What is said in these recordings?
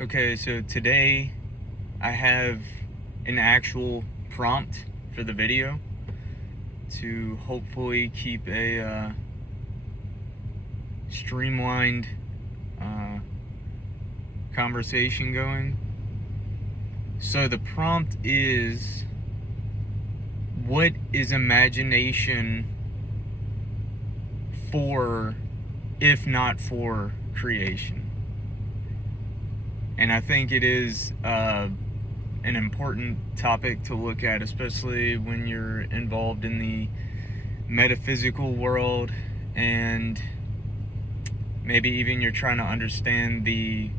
Okay, so today I have an actual prompt for the video to hopefully keep a streamlined conversation going. So the prompt is, what is imagination for, if not for creation? And I think it is an important topic to look at, especially when you're involved in the metaphysical world, and maybe even you're trying to understand the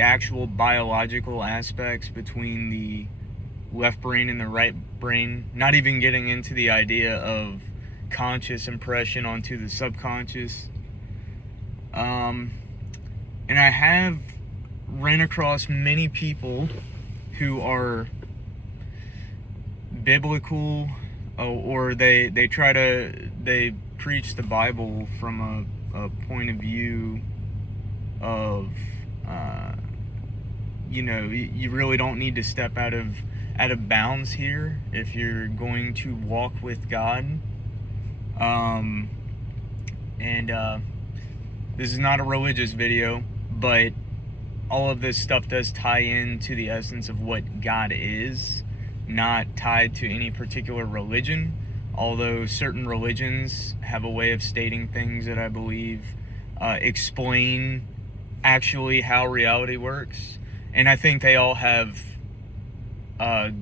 actual biological aspects between the left brain and the right brain, not even getting into the idea of conscious impression onto the subconscious. And I have ran across many people who are biblical, or they preach the Bible from a point of view of you really don't need to step out of bounds here if you're going to walk with God. This is not a religious video, but all of this stuff does tie into the essence of what God is, not tied to any particular religion, although certain religions have a way of stating things that I believe explain actually how reality works. And I think they all have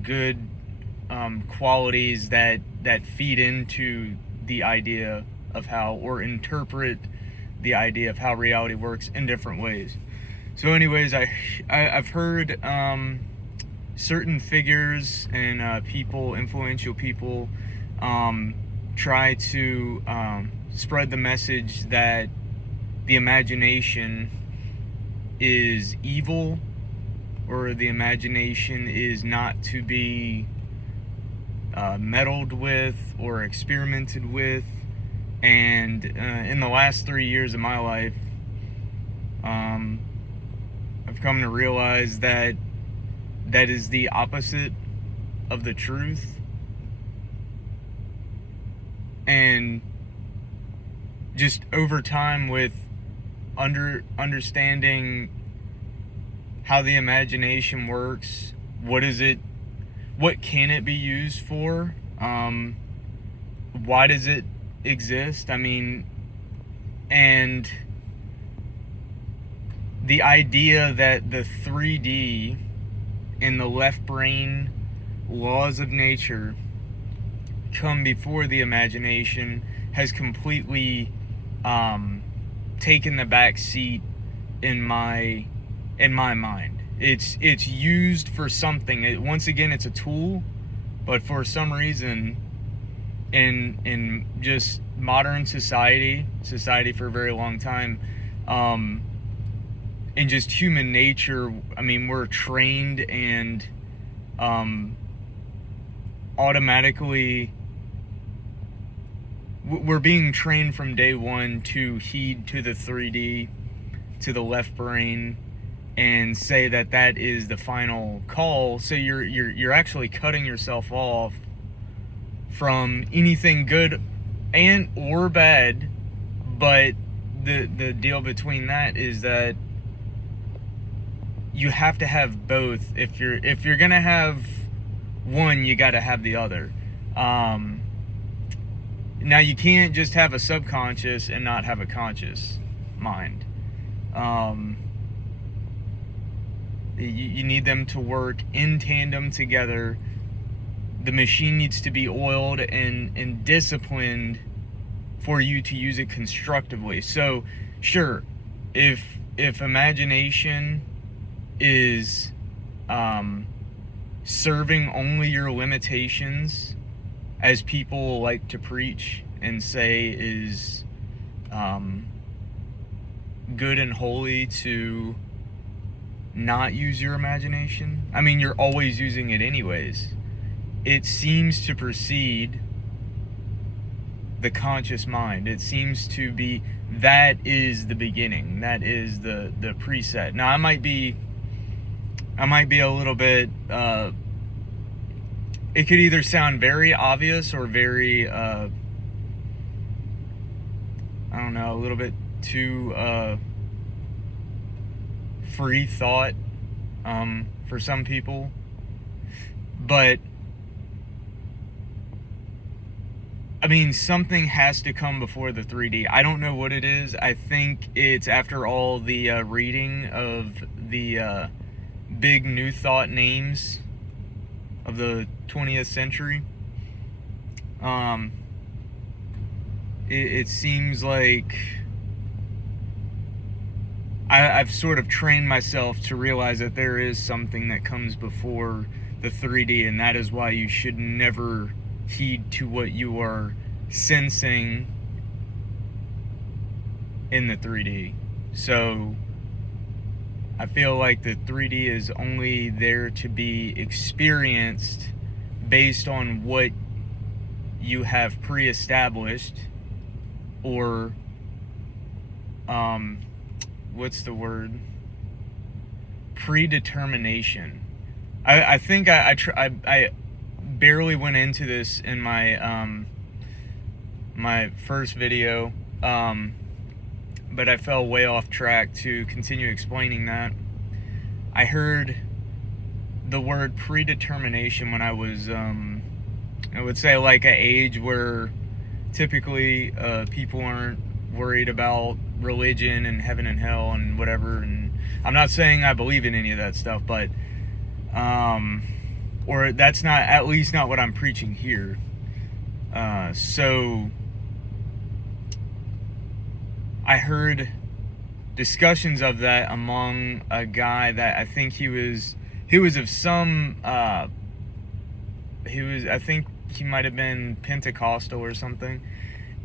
good qualities that feed into the idea of how, or interpret the idea of how reality works in different ways. So anyways, I've heard certain figures and people, influential people, try to spread the message that the imagination is evil, or the imagination is not to be meddled with or experimented with. And in the last 3 years of my life, I've come to realize that is the opposite of the truth. And just over time, with understanding how the imagination works, what can it be used for? Why does it exist? I mean, and the idea that the 3D and the left brain laws of nature come before the imagination has completely taken the back seat in my mind. It's used for something. Once again, it's a tool, but for some reason, in just modern society for a very long time, in just human nature, I mean, we're trained and automatically we're being trained from day one to heed to the 3D, to the left brain, and say that is the final call. So you're actually cutting yourself off from anything good and or bad. But the deal between that is that you have to have both. If you're gonna have one, you got to have the other. Now, you can't just have a subconscious and not have a conscious mind. You need them to work in tandem together. The machine needs to be oiled and disciplined for you to use it constructively. So, sure, if imagination is serving only your limitations, as people like to preach and say is good and holy to not use your imagination, I mean, you're always using it anyways. It seems to proceed the conscious mind. It seems to be that is the beginning. That is the preset. Now I might be a little bit it could either sound very obvious or very I don't know, a little bit too free thought for some people. But I mean, something has to come before the 3D. I don't know what it is. I think it's after all the reading of the big New Thought names of the 20th century. It seems like I've sort of trained myself to realize that there is something that comes before the 3D, and that is why you should never heed to what you are sensing in the 3D. So I feel like the 3D is only there to be experienced based on what you have pre-established, or what's the word? Predetermination. I think I barely went into this in my my first video, but I fell way off track to continue explaining that. I heard the word predetermination when I was I would say like an age where typically people aren't worried about religion and heaven and hell and whatever, and I'm not saying I believe in any of that stuff, but or that's not, at least not what I'm preaching here. So I heard discussions of that among a guy that I think he was of some I think he might have been Pentecostal or something,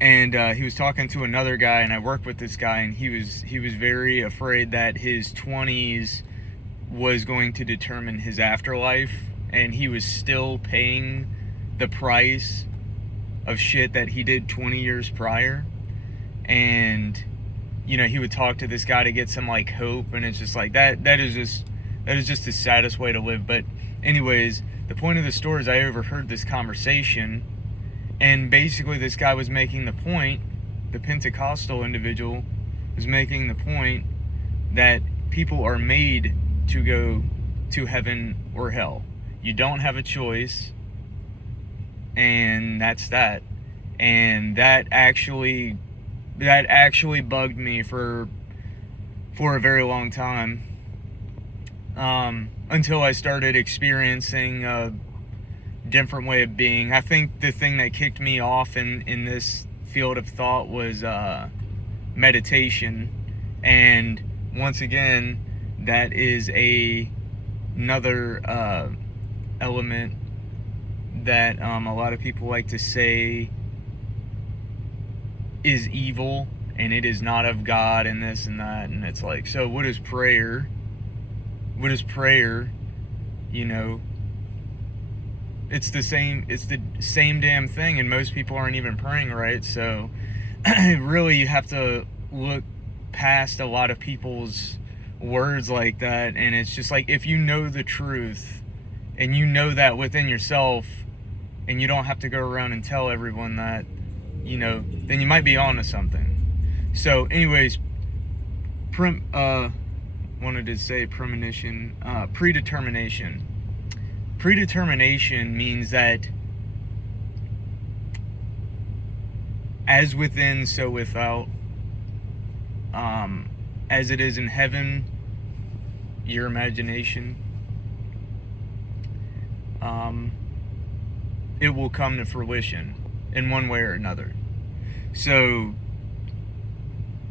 and he was talking to another guy, and I worked with this guy, and he was very afraid that his 20s was going to determine his afterlife, and he was still paying the price of shit that he did 20 years prior. And you know, he would talk to this guy to get some like hope, and it's just like that is just the saddest way to live. But anyways, the point of the story is I overheard this conversation, and basically this guy was making the point, the Pentecostal individual was making the point that people are made to go to heaven or hell. You don't have a choice, and that's that. And that actually bugged me for a very long time, until I started experiencing a different way of being. I think the thing that kicked me off in this field of thought was meditation, and once again, that is another element that a lot of people like to say is evil, and it is not of God, and this and that. And it's like, so what is prayer? What is prayer? You know, it's the same damn thing, and most people aren't even praying right. So really, you have to look past a lot of people's words like that, and it's just like, if you know the truth and you know that within yourself, and you don't have to go around and tell everyone that, you know, then you might be onto something. So anyways, wanted to say premonition, predetermination. Predetermination means that as within, so without. As it is in heaven, your imagination, it will come to fruition in one way or another. So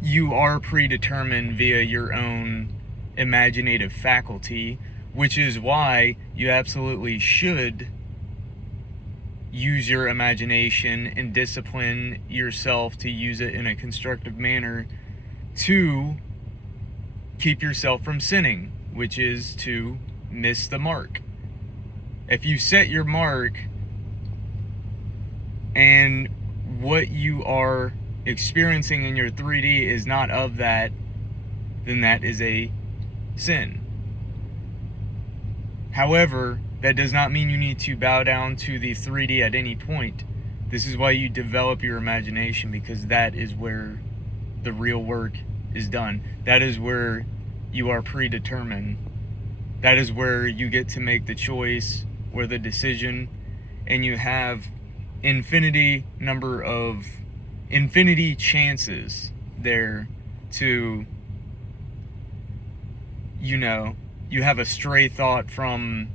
you are predetermined via your own imaginative faculty, which is why you absolutely should use your imagination and discipline yourself to use it in a constructive manner to keep yourself from sinning, which is to miss the mark. If you set your mark and what you are experiencing in your 3D is not of that, then that is a sin. However, that does not mean you need to bow down to the 3D at any point. This is why you develop your imagination, because that is where the real work is done. That is where you are predetermined. That is where you get to make the choice or the decision, and you have infinity chances there to, you have a stray thought from,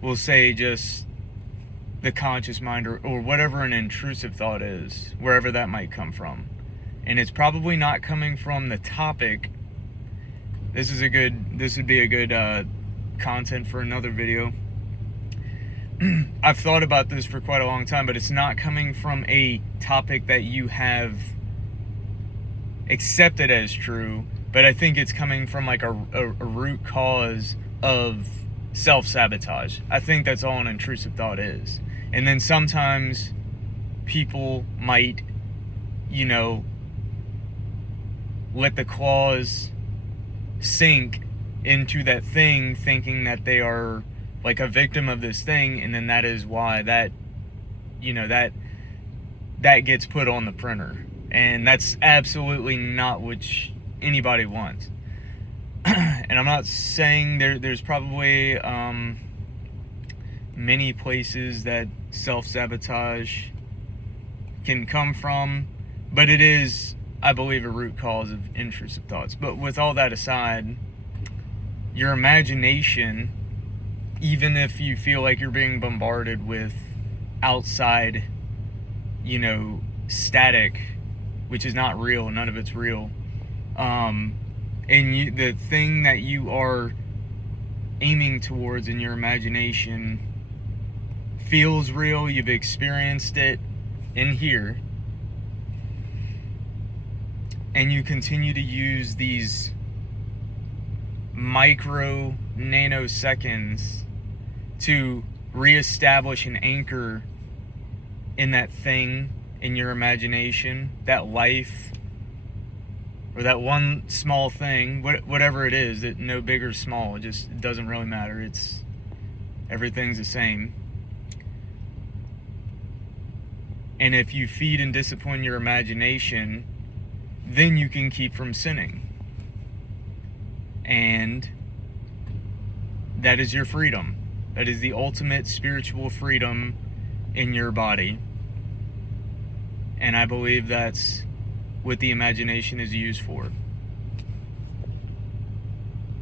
we'll say, just the conscious mind, or whatever an intrusive thought is, wherever that might come from. And it's probably not coming from the topic. This would be a good content for another video. I've thought about this for quite a long time, but it's not coming from a topic that you have accepted as true, but I think it's coming from like a root cause of self-sabotage. I think that's all an intrusive thought is. And then sometimes people might, let the claws sink into that thing, thinking that they are like a victim of this thing, and then that is why that gets put on the printer. And that's absolutely not what anybody wants. And I'm not saying there's probably many places that self-sabotage can come from, but it is, I believe, a root cause of intrusive thoughts. But with all that aside, your imagination, even if you feel like you're being bombarded with outside, static, which is not real, none of it's real, and the thing that you are aiming towards in your imagination feels real, you've experienced it in here, and you continue to use these micro nanoseconds to reestablish an anchor in that thing in your imagination, that life, or that one small thing, whatever it is, that no big or small, it doesn't really matter. Everything's the same. And if you feed and discipline your imagination, then you can keep from sinning. And that is your freedom. That is the ultimate spiritual freedom in your body. And I believe that's what the imagination is used for.